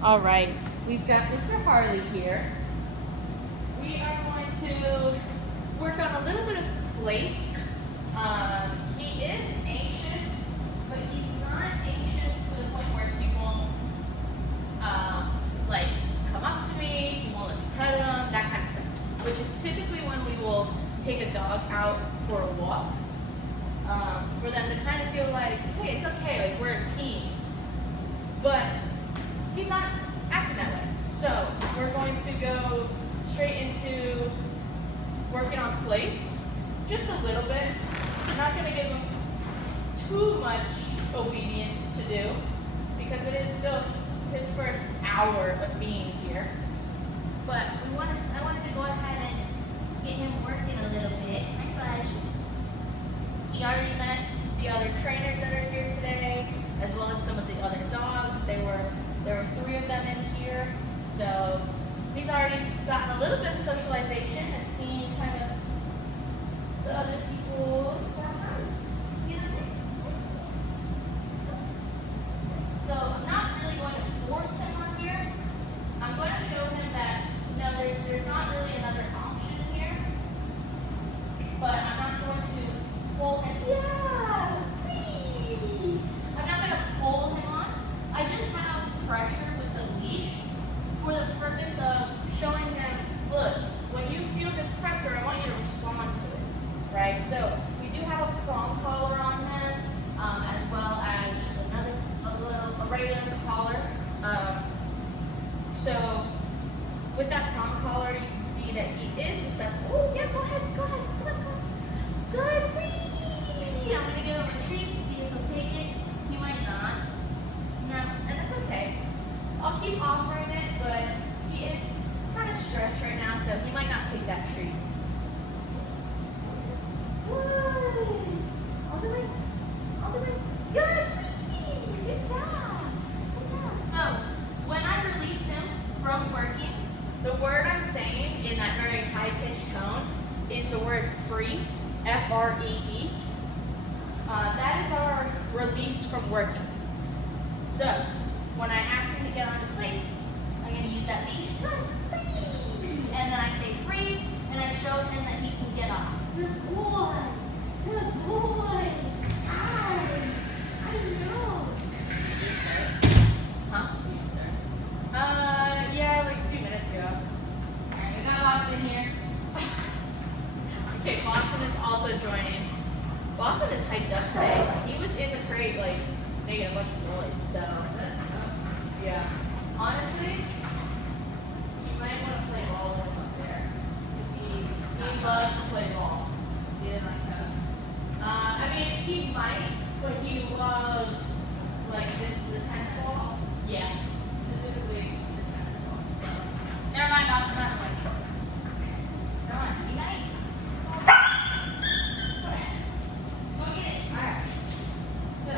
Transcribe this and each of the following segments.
All right, we've got Mr. Harley here. We are going to work on a little bit of place. He is anxious, but he's not anxious to the point where he won't like come up to me, he won't let me pet him, that kind of stuff. Which is typically when we will take a dog out for a walk. For them to kind of feel like, hey, it's okay, like we're a team. But he's not acting that way. So we're going to go straight into working on place, just a little bit. I'm not going to give him too much obedience to do because it is still his first hour of being here. But I wanted to go ahead and get him working a little bit. Hi, buddy. He already met the other trainers that are here today, as well as some of the other dogs. There were 3 of them in here, so he's already gotten a little bit of socialization and seen kind of the other people. So I'm not really going to force him on here. I'm going to show him that no, there's not really another option here, but I'm not going to pull him. Yeah, free. I'm not going to pull him on. I just have pressure with the leash for the purpose of showing him, look, when you feel this pressure, I want you to respond to it, right? So we do have a prong collar on him, as well as just a regular collar. So with that prong collar, you can see that he is receptive. Oh yeah, go ahead, come on. Good, free. I'm gonna give him a treat, see if he'll take it. He might not. No, and that's okay. I'll keep offering it, but he is kind of stressed right now, so he might not take that treat. Good. All the way. Good, free. Good job. So, when I release him from working, the word I'm saying in that very high-pitched tone is the word free, F-R-E-E. That is our release from working. So, when I ask him to get onto place, I'm going to use that leash, free, and then I say free, and I show him that he can get off. Good boy. I know. Huh? Yeah, like a few minutes ago. Alright, we got Boston here. Okay, Boston is also joining. Boston is hyped up today. He was in the crate, like, making a bunch of noise, so. Yeah. Honestly, you might want to play ball with him up there. Because he loves to play ball. He didn't like that. I mean, he might, but he loves, like, the tennis ball. Yeah. Specifically the tennis ball. So. Never mind, Boston, that's fine. Come on, be nice. Go get it. Alright. So.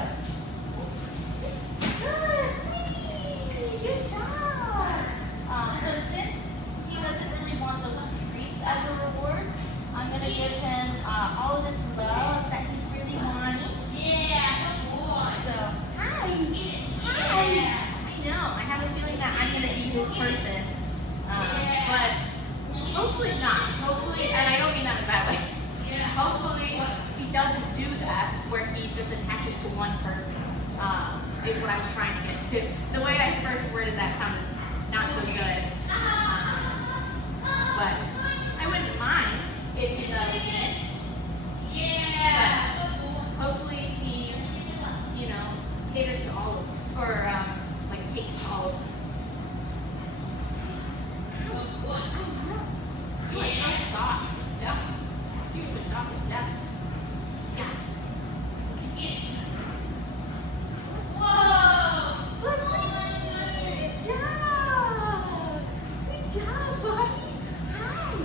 Good job. So since he doesn't really want those treats as a reward, I'm going to give him all of this love that he's really wanting. Yeah, good boy. So, hi. Hi. I know. I have a feeling that I'm going to be his person. But hopefully not. Hopefully, and I don't mean that in a bad way. Hopefully he doesn't do that where he just attaches to one person. Is what I was trying to get to. The way I first worded that sounded not so good. But I wouldn't mind if he does. Yeah. But hopefully he, caters to all of us. Or, takes to all of us. You are so soft. Yeah. You are so soft. Yeah. Yeah. Whoa! Good job! Good job, buddy! Hi!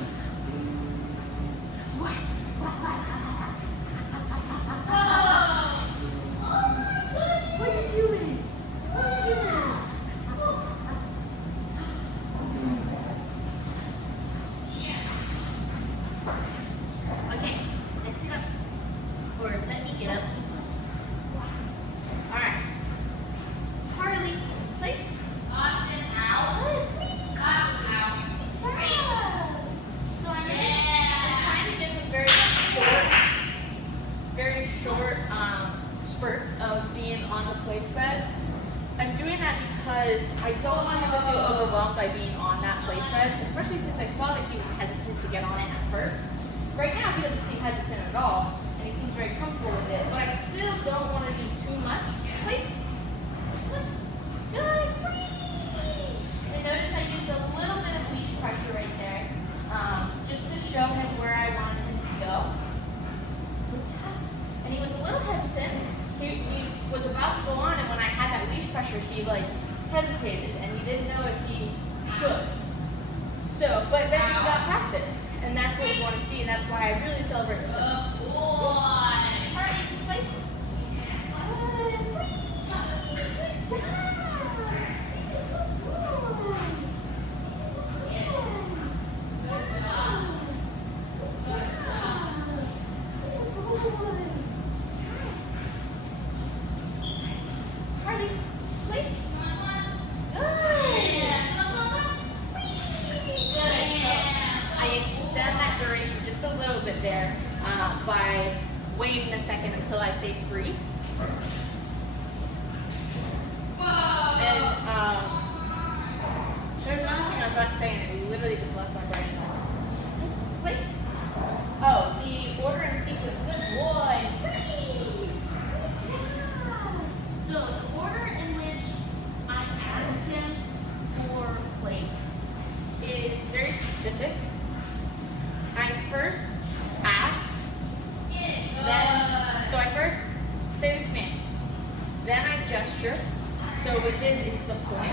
because I don't want him to feel overwhelmed by being on that place bed, especially since I saw that he was hesitant to get on it at first. Right now, he doesn't seem hesitant at all, and he seems very comfortable with it, but I still don't want to do too much. Place. Good. Free. And notice I used a little bit of leash pressure right there, just to show him where I wanted him to go. And he was a little hesitant. He was about to go on, and when I had that leash pressure, he hesitated, and he didn't know if he should. So, but then he got past it, and that's what we want to see, and that's why I really celebrate with him. Good boy. Harley, place. Good job. He's a good boy. He's a good boy. Good job. Good job. Good boy. Harley, place. A little bit there by waiting a second until I say free. And there's another thing I was about to say, and we literally just left my brain. Place. Oh, the order and sequence. Good boy. Free. Good job. So the order in which I asked him For place is very specific. I first ask, then, so I first say the command, then I gesture. So with this, it's the point.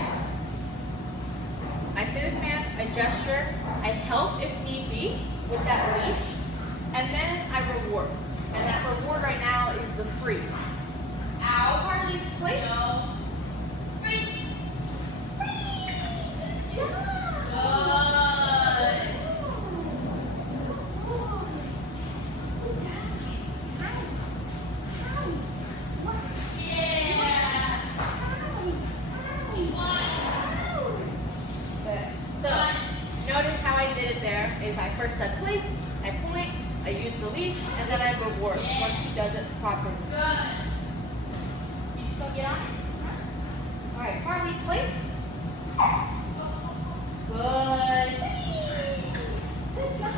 I say the command, I gesture, I help if need be with that leash, and then I reward. And that reward right now is the free. Ow. Harley, place. No. Free. Good job. Good. So, notice how I did it there is I first said place, I point, I use the leash, and then I reward once he does it properly. Good. You just gonna get on it? Alright, Harley, place. Good. Good job.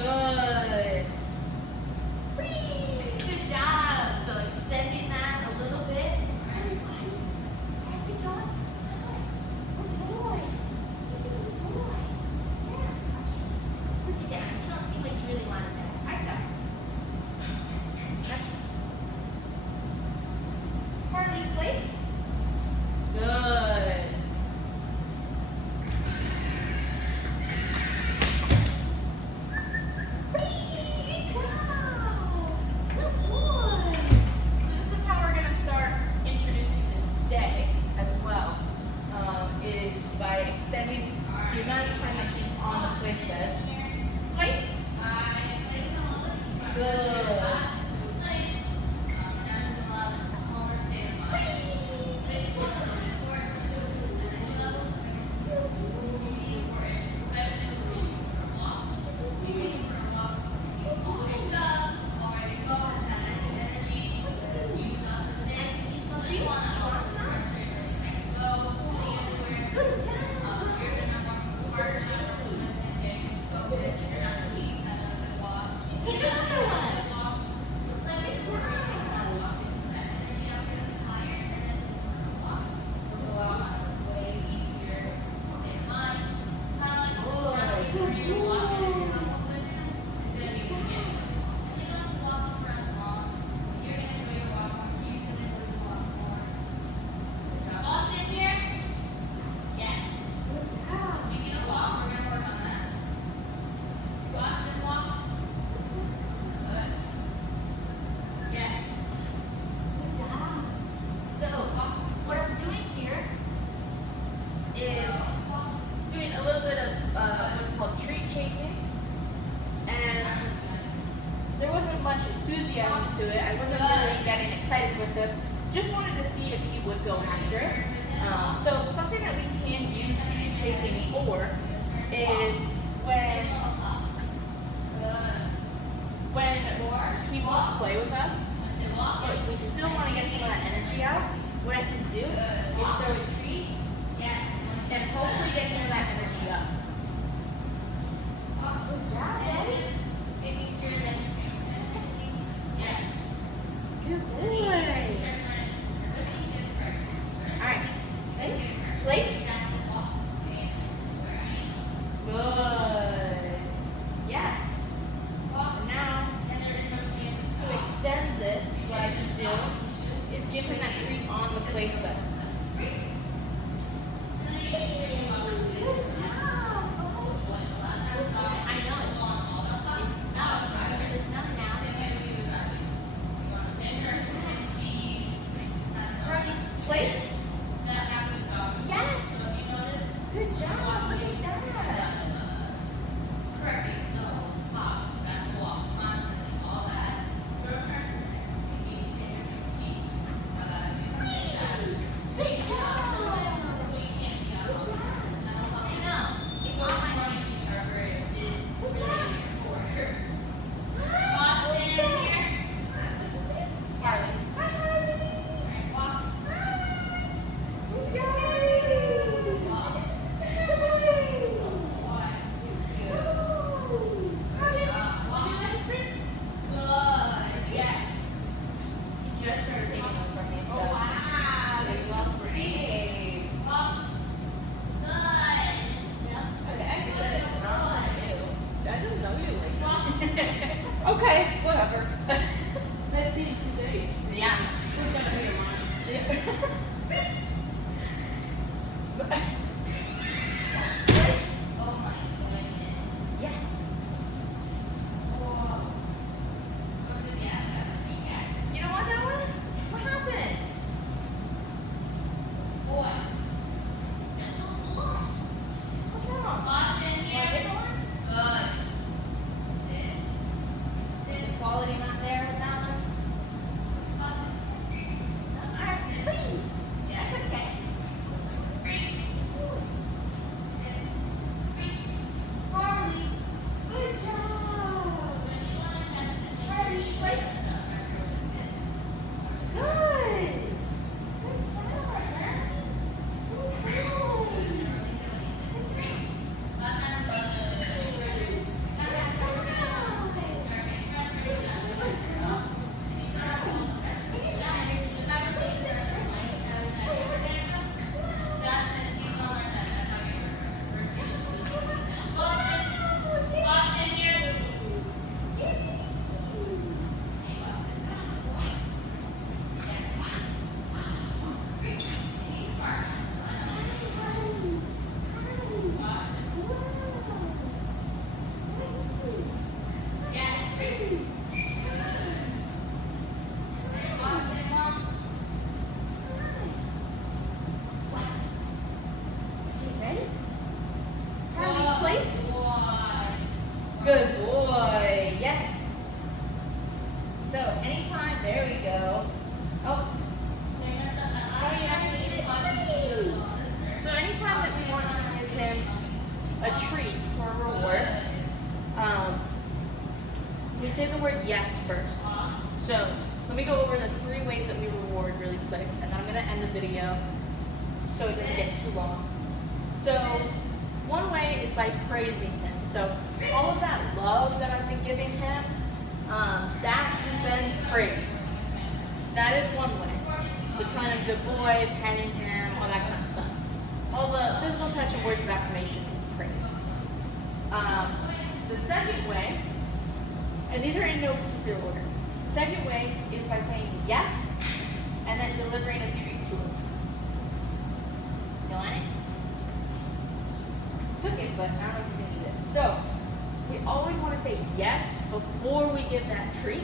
Good. Good job. So extending that a little bit. Good job. Good boy. He's a good boy. Yeah. Put it down. You don't seem like you really wanted that. I saw. Harley, place. Good. Extending the amount of time that he's on the place bed. Place. Good. Take another one. to it. I wasn't really getting excited with him. Just wanted to see if he would go after it. So something that we can use treat chasing for is when he won't play with us, but we still want to get some of that energy out. What I can do is throw a treat and hopefully get some of that energy up. Good job, guys. Making sure that he's paying attention. Yes. Good boy. All right. Ready? Place. Good. Yes. And now, to extend this, what I can do is give him that treat on the place button. Harley, place. Yes. Good job. Look at that. Good job. Just started taking them from me. So we'll see. I didn't know you like that. Okay, whatever. Let's see in 2 days. Yeah. Who's gonna be your mom? Oh my goodness. Yes. Whoa. So enthusiastic about the treat catch. You know what, Noah? What happened? Boy. Gentle. What's wrong? Boston Want a here. different one? Good. Sit. Is the quality not there with that one? Boston. Alright, free. Yes. That's okay. Free. Sit. Free. Harley. Good job. So if you want to test this, make sure Harley, you place. sit. Good. Good job, Harley. Good. Ready? Harley, place. Good boy. Yes. So anytime, there we go. Oh, so anytime that we want to give him a treat for a reward, we say the word yes first. So let me go over the 3 ways that we reward really quick, and then I'm going to end the video so it doesn't get too long. So one way is by praising him. So all of that love that I've been giving him, that has been praise. That is one way. So telling him good boy, petting him, all that kind of stuff. All the physical touch and words of affirmation is praise. The second way, and these are in no particular order. The second way is by saying yes and then delivering a treat to him. You want it? Took it, but I don't know if he's gonna eat it. So we always want to say yes before we give that treat,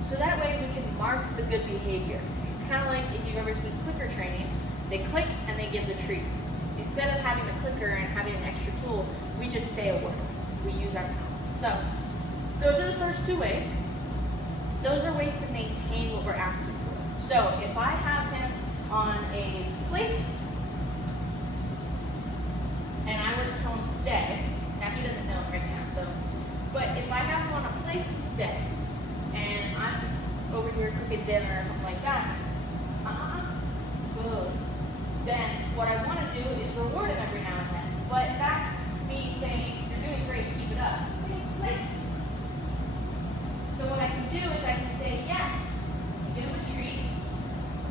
so that way we can mark the good behavior. It's kind of like if you've ever seen clicker training, they click and they give the treat. Instead of having a clicker and having an extra tool, we just say a word. We use our mouth. So those are the first 2 ways. those are ways to maintain what we're asking for. So if I have him on a place and I were to tell him stay, now he doesn't know right now, so, but if I have him on a place and stay, and I'm over here cooking dinner or something like that, good. Then what I want to do is reward him every now and then. But that's me saying, you're doing great, keep it up. Okay, place. So what I can do is I can say yes, give him a treat,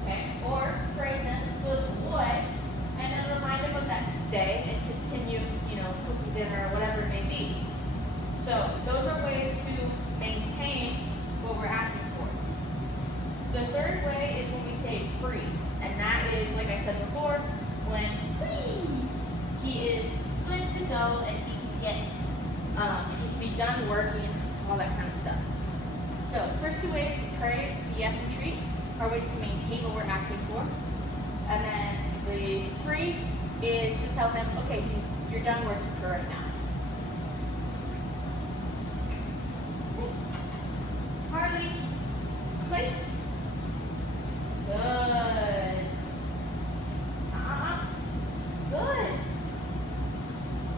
okay, or praise him, good boy, and then remind him of that stay and continue, cooking dinner or whatever it may be. So those are ways to maintain what we're asking for. The third way is when we say free, and that is, like I said before, when free, he is good to go and he can be done working, all that kind of stuff. So first two ways, the praise, the yes and treat, are ways to maintain what we're asking for. And then the free is to tell him, okay, you're done working for right now. Harley, place. Good. Good.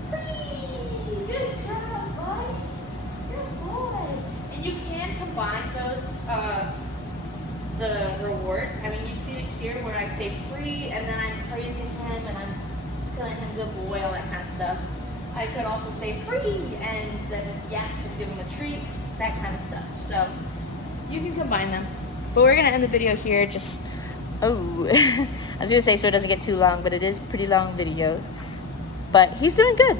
Free. Good job, boy. Good boy. And you can combine those, the rewards. I mean, you see it here where I say free and then I'm praising him and I'm telling him good boy, all that kind of stuff. I could also say free and then yes and give him a treat, that kind of stuff. So you can combine them. But we're gonna end the video here. I was gonna say so it doesn't get too long, but it is a pretty long video. But he's doing good.